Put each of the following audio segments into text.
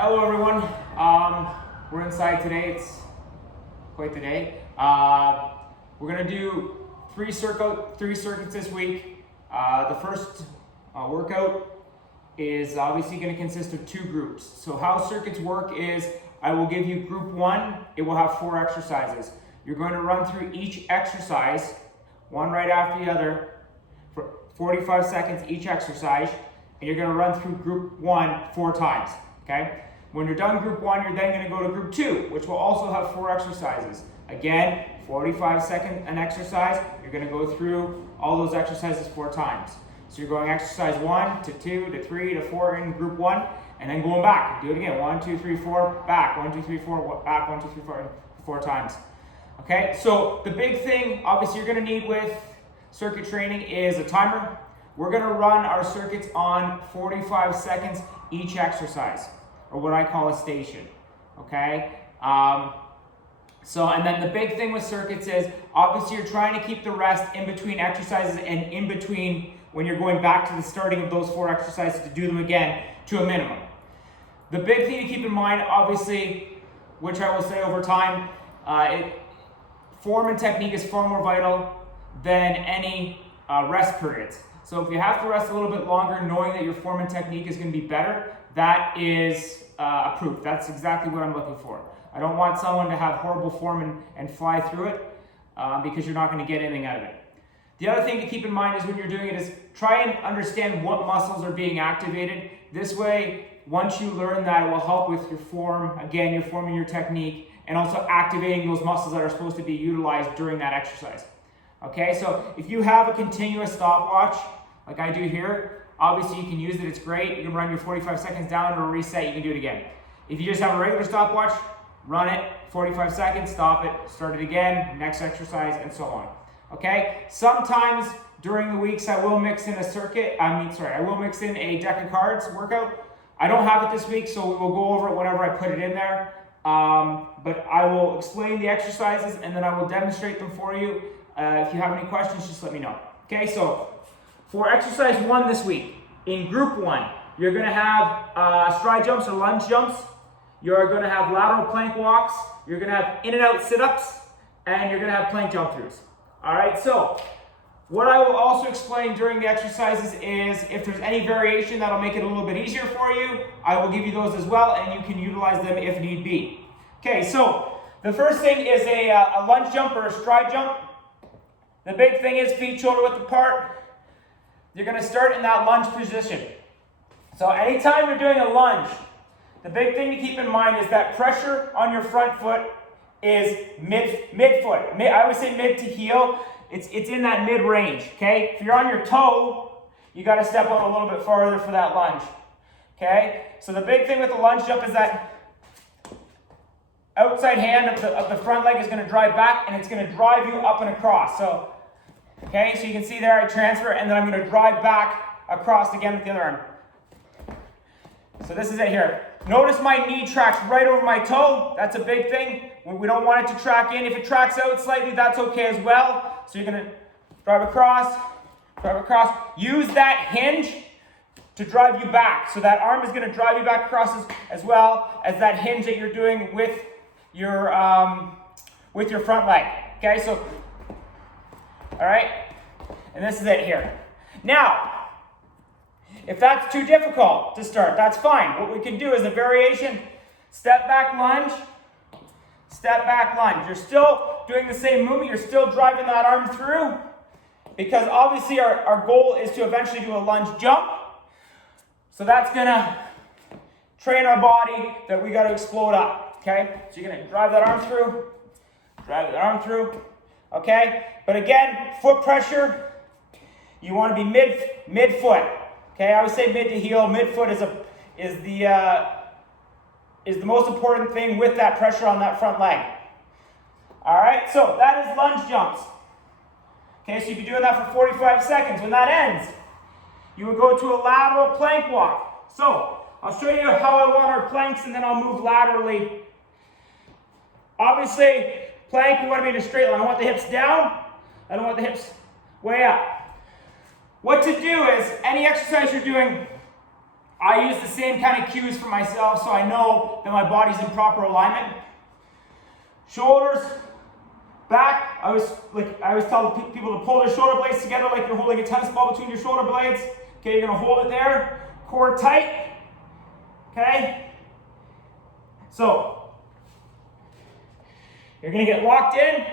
Hello everyone. We're inside today. It's quite the day. We're gonna do three circuits this week. The first workout is obviously going to consist of two groups. So how circuits work is I will give you group one. It will have 4 exercises. You're going to run through each exercise, one right after the other, for 45 seconds each exercise, and you're going to run through group one 4 times. Okay? When you're done group one, you're then going to go to group two, which will also have 4 exercises. Again, 45 seconds an exercise. You're going to go through all those exercises 4 times. So you're going exercise 1 to 2 to 3 to 4 in group one, and then going back. Do it again. 1, 2, 3, 4, back. 1, 2, 3, 4, back. 1, 2, 3, 4, 4 times. Okay, so the big thing, obviously, you're going to need with circuit training is a timer. We're going to run our circuits on 45 seconds each exercise, or what I call a station. Okay? And then the big thing with circuits is, obviously, you're trying to keep the rest in between exercises and in between when you're going back to the starting of those 4 exercises to do them again to a minimum. The big thing to keep in mind, obviously, which I will say over time, form and technique is far more vital than any rest periods. So if you have to rest a little bit longer, knowing that your form and technique is going to be better, that is a proof. That's exactly what I'm looking for. I don't want someone to have horrible form and fly through it because you're not going to get anything out of it. The other thing to keep in mind is when you're doing it is try and understand what muscles are being activated. This way, once you learn that, it will help with your form, again, your form and your technique, and also activating those muscles that are supposed to be utilized during that exercise. Okay, so if you have a continuous stopwatch, like I do here, obviously you can use it, it's great. You can run your 45 seconds down or reset, you can do it again. If you just have a regular stopwatch, run it, 45 seconds, stop it, start it again, next exercise, and so on. Okay, sometimes during the weeks I will mix in I will mix in a deck of cards workout. I don't have it this week, so we will go over it whenever I put it in there. But I will explain the exercises and then I will demonstrate them for you. If you have any questions, just let me know. Okay, so for exercise 1 this week, in group 1, you're going to have stride jumps or lunge jumps. You're going to have lateral plank walks. You're going to have in and out sit-ups, and you're going to have plank jump throughs. All right, so what I will also explain during the exercises is if there's any variation that'll make it a little bit easier for you, I will give you those as well, and you can utilize them if need be. Okay, so the first thing is a lunge jump or a stride jump. The big thing is feet shoulder width apart. You're going to start in that lunge position. So anytime you're doing a lunge, the big thing to keep in mind is that pressure on your front foot is mid-foot. I always say mid to heel. It's in that mid-range, okay? If you're on your toe, you got to step out a little bit farther for that lunge, okay? So the big thing with the lunge jump is that outside hand of the front leg is going to drive back, and it's going to drive you up and across. So, okay, so you can see there I transfer, and then I'm going to drive back across again with the other arm. So this is it here. Notice my knee tracks right over my toe. That's a big thing. We don't want it to track in. If it tracks out slightly, that's okay as well. So you're going to drive across. Use that hinge to drive you back. So that arm is going to drive you back across as well as that hinge that you're doing with your front leg. Okay, so, all right. And this is it here. Now, if that's too difficult to start, that's fine. What we can do is a variation, step back lunge, step back lunge. You're still doing the same movement. You're still driving that arm through because obviously our goal is to eventually do a lunge jump. So that's going to train our body that we got to explode up, okay? So you're going to drive that arm through, okay? But again, foot pressure, you want to be mid-foot. Okay, I would say mid to heel. Mid-foot is the most important thing with that pressure on that front leg. All right, so that is lunge jumps. Okay, so you'd be doing that for 45 seconds. When that ends, you would go to a lateral plank walk. So I'll show you how I want our planks, and then I'll move laterally. Obviously, plank, you want to be in a straight line. I want the hips down. I don't want the hips way up. What to do is, any exercise you're doing I use the same kind of cues for myself so I know that my body's in proper alignment. Shoulders, back. I always tell people to pull their shoulder blades together like you're holding a tennis ball between your shoulder blades. Okay, you're gonna hold it there. Core tight. Okay? So, you're gonna get locked in.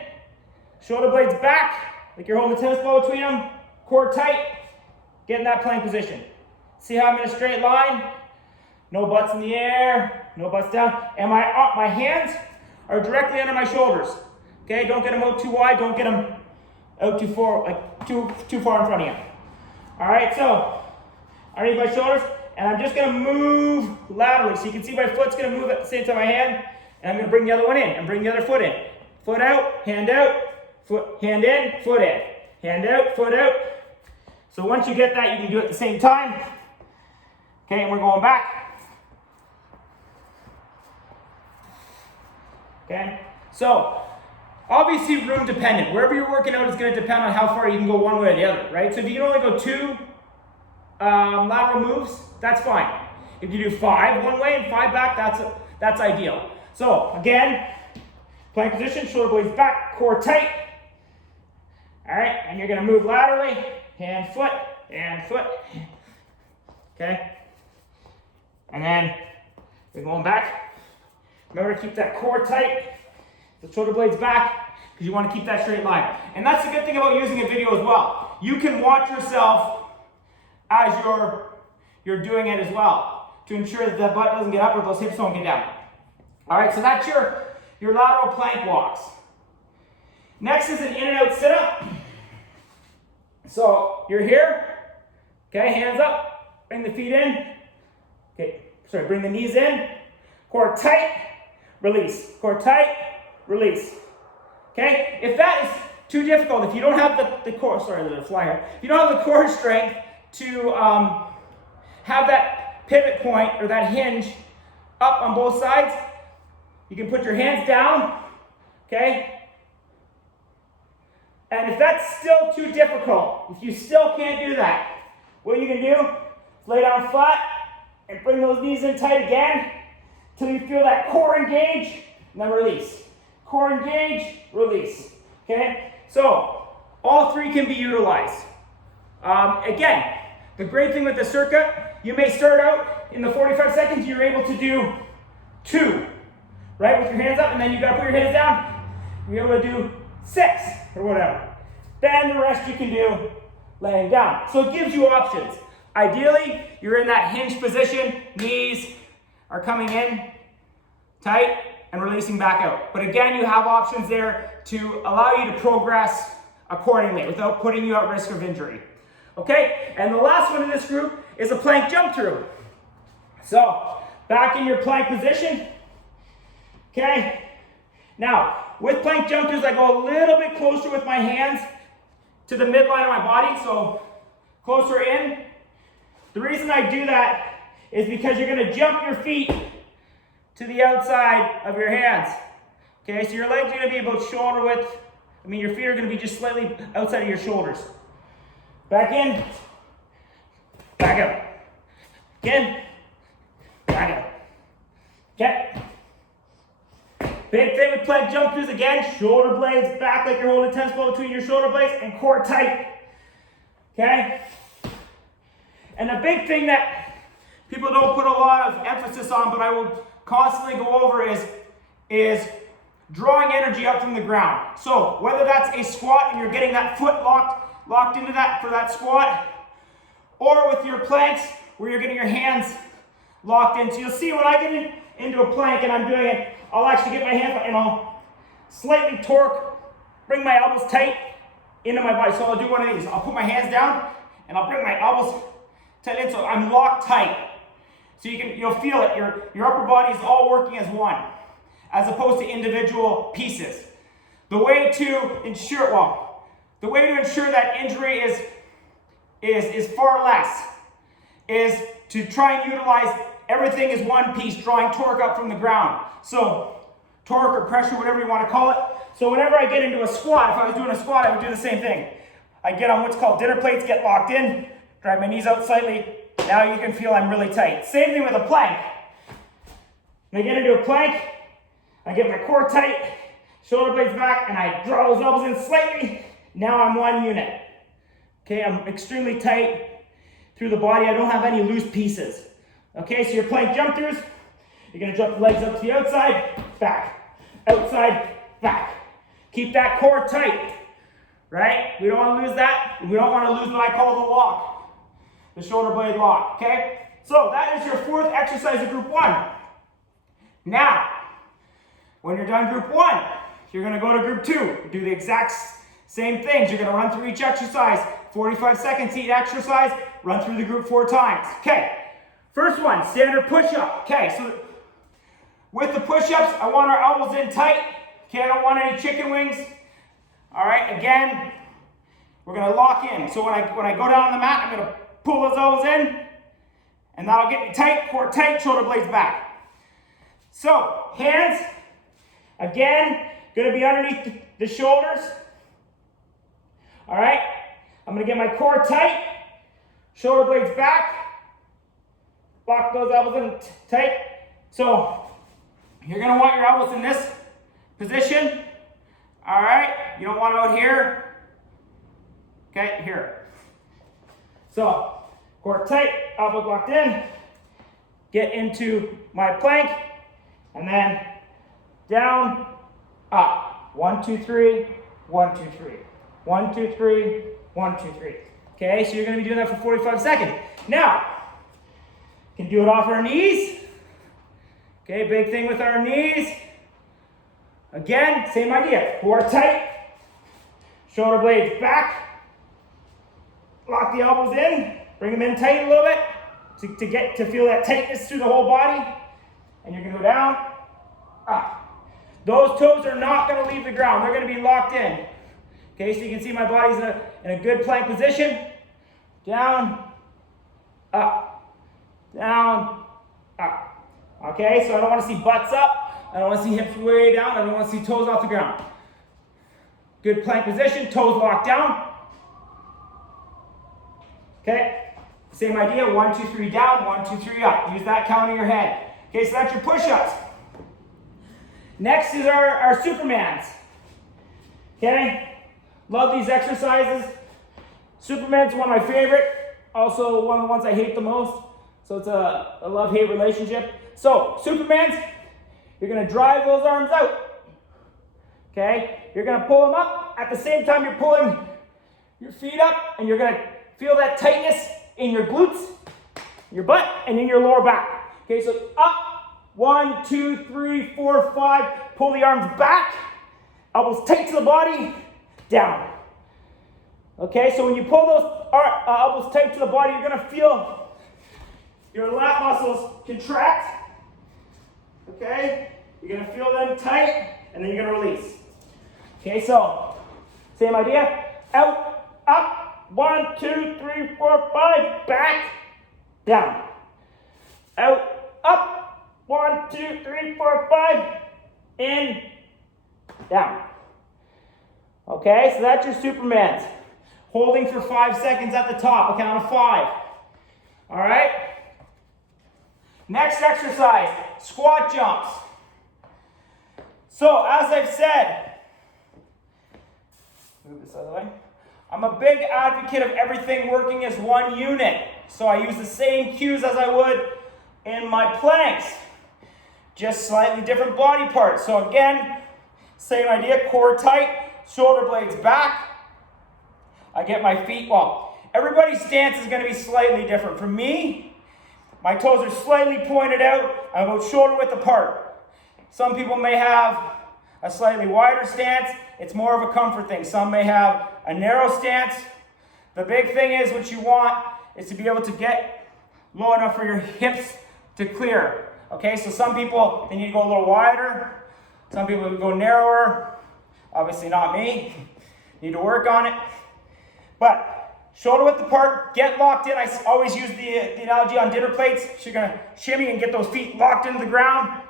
Shoulder blades back, like you're holding a tennis ball between them. Core tight. Get in that plank position. See how I'm in a straight line? No butts in the air, no butts down. And my hands are directly under my shoulders. Okay, don't get them out too wide, don't get them out too far, like too far in front of you. All right, so underneath my shoulders, and I'm just gonna move laterally. So you can see my foot's gonna move at the same time my hand, and I'm gonna bring the other one in and bring the other foot in. Foot out, foot, hand in, foot in. Hand out, foot out. So once you get that, you can do it at the same time. Okay, and we're going back. Okay, so obviously room dependent. Wherever you're working out is going to depend on how far you can go one way or the other, right? So if you can only go 2 lateral moves, that's fine. If you do 5 one way and 5 back, that's ideal. So again, plank position, shoulder blades back, core tight. All right, and you're going to move laterally, hand, foot, okay? And then we're going back. Remember to keep that core tight, the shoulder blades back, because you want to keep that straight line. And that's the good thing about using a video as well. You can watch yourself as you're doing it as well to ensure that the butt doesn't get up or those hips don't get down. All right, so that's your lateral plank walks. Next is an in and out sit-up. So you're here, okay, hands up, bring the feet in, okay, sorry, bring the knees in, core tight, release, core tight, release, okay? If that is too difficult, if you don't have the core, sorry, there's a flyer, if you don't have the core strength to have that pivot point or that hinge up on both sides, you can put your hands down, okay? And if that's still too difficult, if you still can't do that, what you can do is lay down flat and bring those knees in tight again till you feel that core engage, and then release. Core engage, release. Okay? So, all 3 can be utilized. Again, the great thing with the circuit, you may start out in the 45 seconds, you're able to do 2, right, with your hands up, and then you gotta put your hands down. You're able to do 6 or whatever. Then the rest you can do laying down. So it gives you options. Ideally, you're in that hinge position, knees are coming in tight and releasing back out. But again, you have options there to allow you to progress accordingly without putting you at risk of injury. Okay, and the last one in this group is a plank jump through. So, back in your plank position, okay? Now, with plank jump throughs, I go a little bit closer with my hands to the midline of my body, so closer in. The reason I do that is because you're gonna jump your feet to the outside of your hands. Okay, so your legs are gonna be about shoulder width. Your feet are gonna be just slightly outside of your shoulders. Back in, back out. Again, back out. Okay. Big thing with plank jump throughs, again, shoulder blades back like you're holding a tennis ball between your shoulder blades and core tight. Okay? And the big thing that people don't put a lot of emphasis on, but I will constantly go over is drawing energy up from the ground. So whether that's a squat and you're getting that foot locked into that for that squat, or with your planks where you're getting your hands locked in. So you'll see when I get into a plank and I'm doing it, I'll actually get my hands and I'll slightly torque, bring my elbows tight into my body. So I'll do one of these. I'll put my hands down and I'll bring my elbows tight in so I'm locked tight. So you'll feel it. Your upper body is all working as one, as opposed to individual pieces. The way to ensure that injury is far less is to try and utilize everything as one piece, drawing torque up from the ground. So torque or pressure, whatever you want to call it. So whenever I get into a squat, if I was doing a squat, I would do the same thing. I get on what's called dinner plates, get locked in, drive my knees out slightly, Now you can feel I'm really tight. Same thing with a plank. When I get into a plank, I get my core tight, shoulder blades back, and I draw those elbows in slightly. Now I'm one unit. Okay, I'm extremely tight through the body. I don't have any loose pieces. Okay, so your plank jump throughs, you're gonna jump the legs up to the outside, back, outside, back. Keep that core tight, right? We don't wanna lose that. We don't wanna lose what I call the lock, the shoulder blade lock, okay? So that is your fourth exercise of group one. Now, when you're done group one, you're gonna go to group two. Do the exact same things. You're gonna run through each exercise, 45 seconds each exercise, run through the group 4 times. Okay, first one, standard push-up. Okay, so with the push-ups, I want our elbows in tight. Okay, I don't want any chicken wings. All right, again, we're gonna lock in. So when I go down on the mat, I'm gonna pull those elbows in, and that'll get me tight, core tight, shoulder blades back. So, hands, again, gonna be underneath the shoulders. All right, I'm gonna get my core tight, shoulder blades back, lock those elbows in tight. So, you're gonna want your elbows in this position. All right, you don't want them out here. Okay, here. So, core tight, elbows locked in, get into my plank, and then down, up. 1, 2, 3, 1, 2, 3. 1, 2, 3, 1, 2, 3. Okay, so you're gonna be doing that for 45 seconds. Now, you can do it off our knees. Okay, big thing with our knees. Again, same idea. Core tight, shoulder blades back, lock the elbows in, bring them in tight a little bit to get to feel that tightness through the whole body. And you're gonna go down, up. Those toes are not gonna leave the ground. They're gonna be locked in. Okay, so you can see my body's in a good plank position. Down, up, down, up. Okay, so I don't wanna see butts up. I don't wanna see hips way down. I don't wanna see toes off the ground. Good plank position, toes locked down. Okay, same idea, 1, 2, 3 down, 1, 2, 3 up. Use that count in your head. Okay, so that's your push-ups. Next is our Supermans. Okay, love these exercises. Superman's one of my favorite, also one of the ones I hate the most. So it's a love-hate relationship. So, Supermans, you're gonna drive those arms out. Okay, you're gonna pull them up. At the same time you're pulling your feet up, and you're gonna feel that tightness in your glutes, your butt, and in your lower back. Okay, so up, 1, 2, 3, 4, 5. Pull the arms back, elbows tight to the body, down. Okay, so when you pull those elbows tight to the body, you're gonna feel your lat muscles contract. Okay, you're gonna feel them tight, and then you're gonna release. Okay, so same idea. Out, up, 1, 2, 3, 4, 5. Back, down. Out, up, 1, 2, 3, 4, 5. In, down. Okay, so that's your Supermans. Holding for 5 seconds at the top, a count of 5. All right? Next exercise, squat jumps. So, as I've said, move this out of the way. I'm a big advocate of everything working as one unit. So I use the same cues as I would in my planks. Just slightly different body parts. So again, same idea, core tight, shoulder blades back. I get my feet, well, everybody's stance is gonna be slightly different. For me, my toes are slightly pointed out, I'm about shoulder width apart. Some people may have a slightly wider stance. It's more of a comfort thing. Some may have a narrow stance. The big thing is what you want is to be able to get low enough for your hips to clear. Okay, so some people, they need to go a little wider. Some people go narrower. Obviously not me. Need to work on it. But shoulder width apart, get locked in. I always use the analogy on dinner plates. So you're gonna shimmy and get those feet locked into the ground.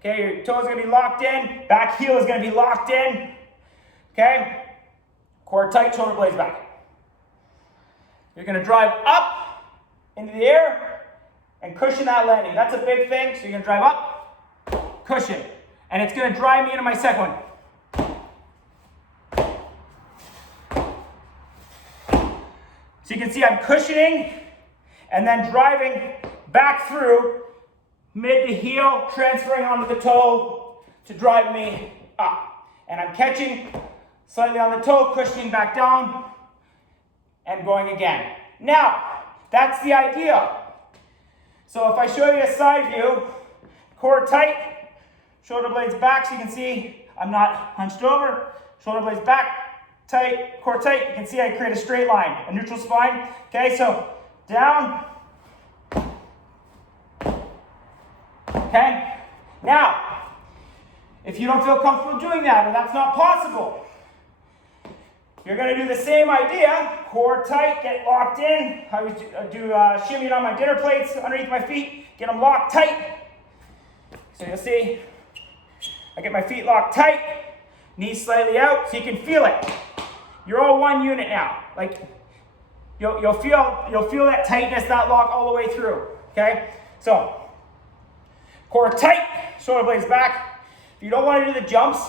Okay, your toes are gonna be locked in. Back heel is gonna be locked in. Okay, core tight, shoulder blades back. You're gonna drive up into the air, and cushion that landing. That's a big thing. So you're gonna drive up, cushion, and it's gonna drive me into my second one. So you can see I'm cushioning and then driving back through mid to heel, transferring onto the toe to drive me up. And I'm catching slightly on the toe, cushioning back down, and going again. Now, that's the idea. So if I show you a side view, core tight, shoulder blades back, so you can see I'm not hunched over, shoulder blades back, tight, core tight. You can see I create a straight line, a neutral spine. Okay, so down. Okay, now, if you don't feel comfortable doing that, or that's not possible, you're going to do the same idea. Core tight, get locked in. I would do shimmying on my dinner plates underneath my feet, get them locked tight. So you'll see, I get my feet locked tight, knees slightly out, so you can feel it. You're all one unit now. Like you'll feel that tightness, that lock all the way through. Okay, so core tight, shoulder blades back. If you don't want to do the jumps,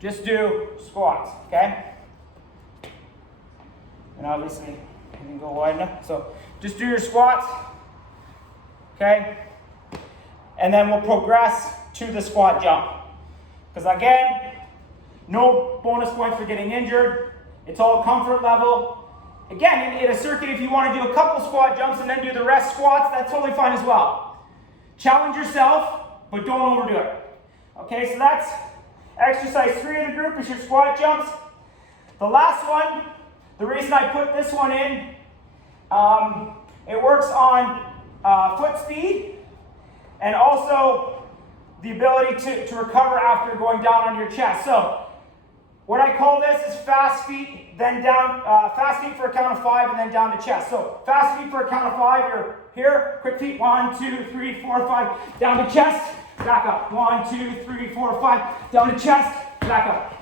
just do squats, okay? And obviously, you can go wide enough. So just do your squats, okay? And then we'll progress to the squat jump. Because again, no bonus points for getting injured. It's all comfort level. Again, in a circuit, if you want to do a couple squat jumps and then do the rest squats, that's totally fine as well. Challenge yourself, but don't overdo it. Okay, so that's exercise 3 of the group is your squat jumps. The last one, the reason I put this one in, it works on foot speed and also the ability to recover after going down on your chest. So what I call this is fast feet, then down, fast feet for a count of 5 and then down to chest. So fast feet for a count of 5, you're here, quick feet, 1, 2, 3, 4, 5, down to chest, back up. 1, 2, 3, 4, 5, down to chest, back up.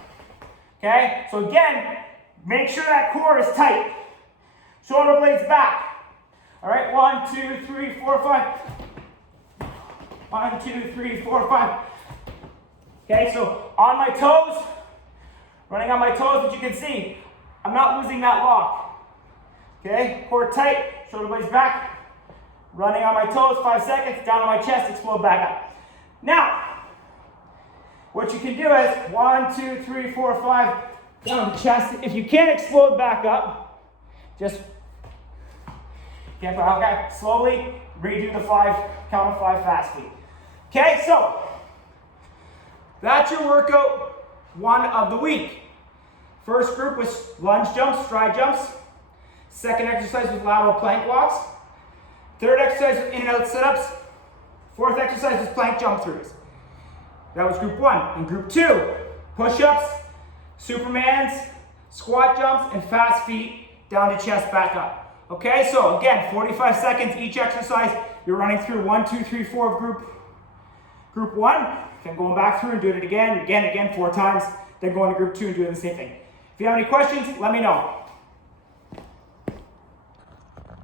Okay, so again, make sure that core is tight. Shoulder blades back. All right, 1, 2, 3, 4, 5. 1, 2, 3, 4, 5. Okay, so on my toes, running on my toes, but you can see, I'm not losing that lock. Okay, core tight, shoulder blades back. Running on my toes, 5 seconds, down on my chest, explode back up. Now, what you can do is 1, 2, 3, 4, 5, down the chest. If you can't explode back up, just okay, slowly redo the 5, count of 5 fast feet. Okay, so that's your workout 1 of the week. First group was lunge jumps, stride jumps. Second exercise was lateral plank walks. Third exercise was in and out sit-ups. Fourth exercise was plank jump throughs. That was group 1. And group 2, push-ups, supermans, squat jumps, and fast feet down to chest back up. Okay, so again, 45 seconds each exercise. You're running through 1, 2, 3, 4 of group 1, then going back through and doing it again, 4 times, then going to group 2 and doing the same thing. If you have any questions, let me know.